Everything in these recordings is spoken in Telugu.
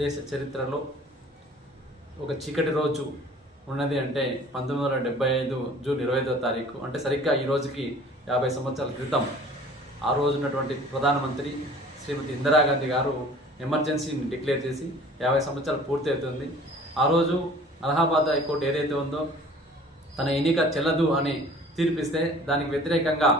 దేశ చరిత్రలో ఒక చీకటి రోజు ఉన్నది అంటే పంతొమ్మిది వందల డెబ్బై ఐదు జూన్ ఇరవై ఐదో తారీఖు. అంటే సరిగ్గా ఈ రోజుకి యాభై సంవత్సరాల క్రితం. ఆ రోజు ఉన్నటువంటి ప్రధానమంత్రి శ్రీమతి ఇందిరాగాంధీ గారు ఎమర్జెన్సీని డిక్లేర్ చేసి యాభై సంవత్సరాలు పూర్తి అవుతుంది ఆ రోజు అలహాబాద్ హైకోర్టు ఏదైతే ఉందో తన ఎన్నిక చెల్లదు అని తీర్పిస్తే దానికి వ్యతిరేకంగా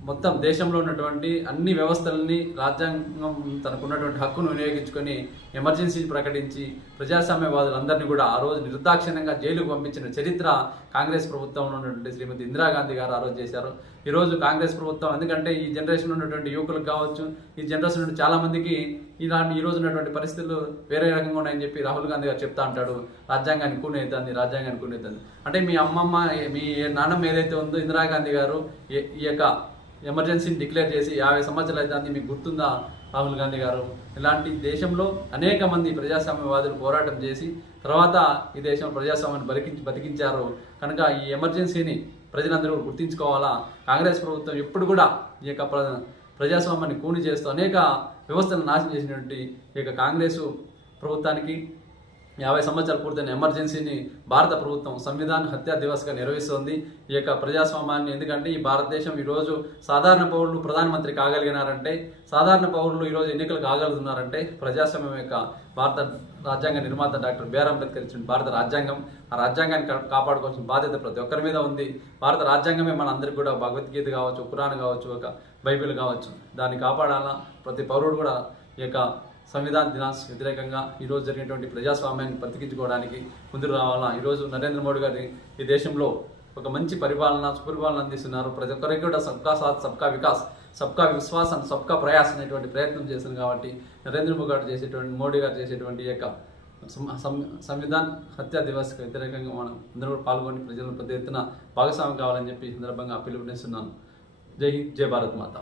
మొత్తం దేశంలో ఉన్నటువంటి అన్ని వ్యవస్థలని రాజ్యాంగం తనకున్నటువంటి హక్కును వినియోగించుకొని ఎమర్జెన్సీ ప్రకటించి ప్రజాస్వామ్యవాదులందరినీ కూడా ఆ రోజు నిర్దాక్షిణ్యంగా జైలుకు పంపించిన చరిత్ర కాంగ్రెస్ ప్రభుత్వంలో ఉన్నటువంటి శ్రీమతి ఇందిరాగాంధీ గారు ఆ రోజు చేశారు. ఈరోజు కాంగ్రెస్ ప్రభుత్వం ఎందుకంటే ఈ జనరేషన్ ఉన్నటువంటి యువకులకు కావచ్చు ఈ జనరేషన్ నుండి చాలామందికి ఇలాంటి ఈ రోజు ఉన్నటువంటి పరిస్థితులు వేరే రకంగా ఉన్నాయని చెప్పి రాహుల్ గాంధీ గారు చెప్తా అంటాడు రాజ్యాంగానికి కూనేద్దాన్ని రాజ్యాంగానికి కూనేద్దాన్ని అంటే మీ అమ్మమ్మ మీ నాన్నమ్మ ఏదైతే ఉందో ఇందిరాగాంధీ గారు ఈ- ఈ యొక్క ఎమర్జెన్సీని డిక్లేర్ చేసి యాభై సంవత్సరాలు అయితే మీకు గుర్తుందా రాహుల్ గాంధీ గారు? ఇలాంటి దేశంలో అనేక మంది ప్రజాస్వామ్యవాదులు పోరాటం చేసి తర్వాత ఈ దేశం ప్రజాస్వామ్యాన్ని బతికించి బతికించారు. కనుక ఈ ఎమర్జెన్సీని ప్రజలందరూ గుర్తించుకోవాలా? కాంగ్రెస్ ప్రభుత్వం ఎప్పుడు కూడా ఈ యొక్క ప్ర ప్రజాస్వామ్యాన్ని కూని చేస్తూ అనేక వ్యవస్థలను నాశనం చేసినటువంటి ఈ యొక్క కాంగ్రెసు ప్రభుత్వానికి యాభై సంవత్సరాలు పూర్తయిన ఎమర్జెన్సీని భారత ప్రభుత్వం సంవిధాన హత్యా దివస్గా నిర్వహిస్తోంది. ఈ యొక్క ప్రజాస్వామ్యాన్ని ఎందుకంటే ఈ భారతదేశం ఈరోజు సాధారణ పౌరులు ప్రధానమంత్రి కాగలిగినారంటే సాధారణ పౌరులు ఈరోజు ఎన్నికలు కాగలుగుతున్నారంటే ప్రజాస్వామ్యం యొక్క భారత రాజ్యాంగ నిర్మాత డాక్టర్ బిఆర్ అంబేద్కర్ ఇచ్చిన భారత రాజ్యాంగం ఆ రాజ్యాంగాన్ని కాపాడుకోవాల్సిన బాధ్యత ప్రతి ఒక్కరి మీద ఉంది. భారత రాజ్యాంగమే మన అందరికీ కూడా భగవద్గీత కావచ్చు ఖురాన్ కావచ్చు ఒక బైబిల్ కావచ్చు. దాన్ని కాపాడాలా? ప్రతి పౌరుడు కూడా ఈ యొక్క సంవిధాన దినాస్ వ్యతిరేకంగా ఈరోజు జరిగినటువంటి ప్రజాస్వామ్యాన్ని బ్రతికించుకోవడానికి ముందుకు రావాలా? ఈరోజు నరేంద్ర మోడీ గారి ఈ దేశంలో ఒక మంచి పరిపాలన సుపరిపాలన అందిస్తున్నారు. ప్రతి ఒక్కరికి కూడా సబ్కా సాత్ సబ్కా వికాస్ సబ్కా విశ్వాసం సబ్కా ప్రయాస్ అనేటువంటి ప్రయత్నం చేశాను కాబట్టి నరేంద్ర మోడీ గారు చేసేటువంటి మోడీ గారు చేసేటువంటి యొక్క సం- సంవిధాన్ హత్యా దివస్కి వ్యతిరేకంగా మనం అందరూ కూడా పాల్గొని ప్రజలను పెద్ద ఎత్తున భాగస్వామ్యం కావాలని చెప్పి సందర్భంగా పిలుపునిస్తున్నాను జై హింద్ జై భారత్ మాత.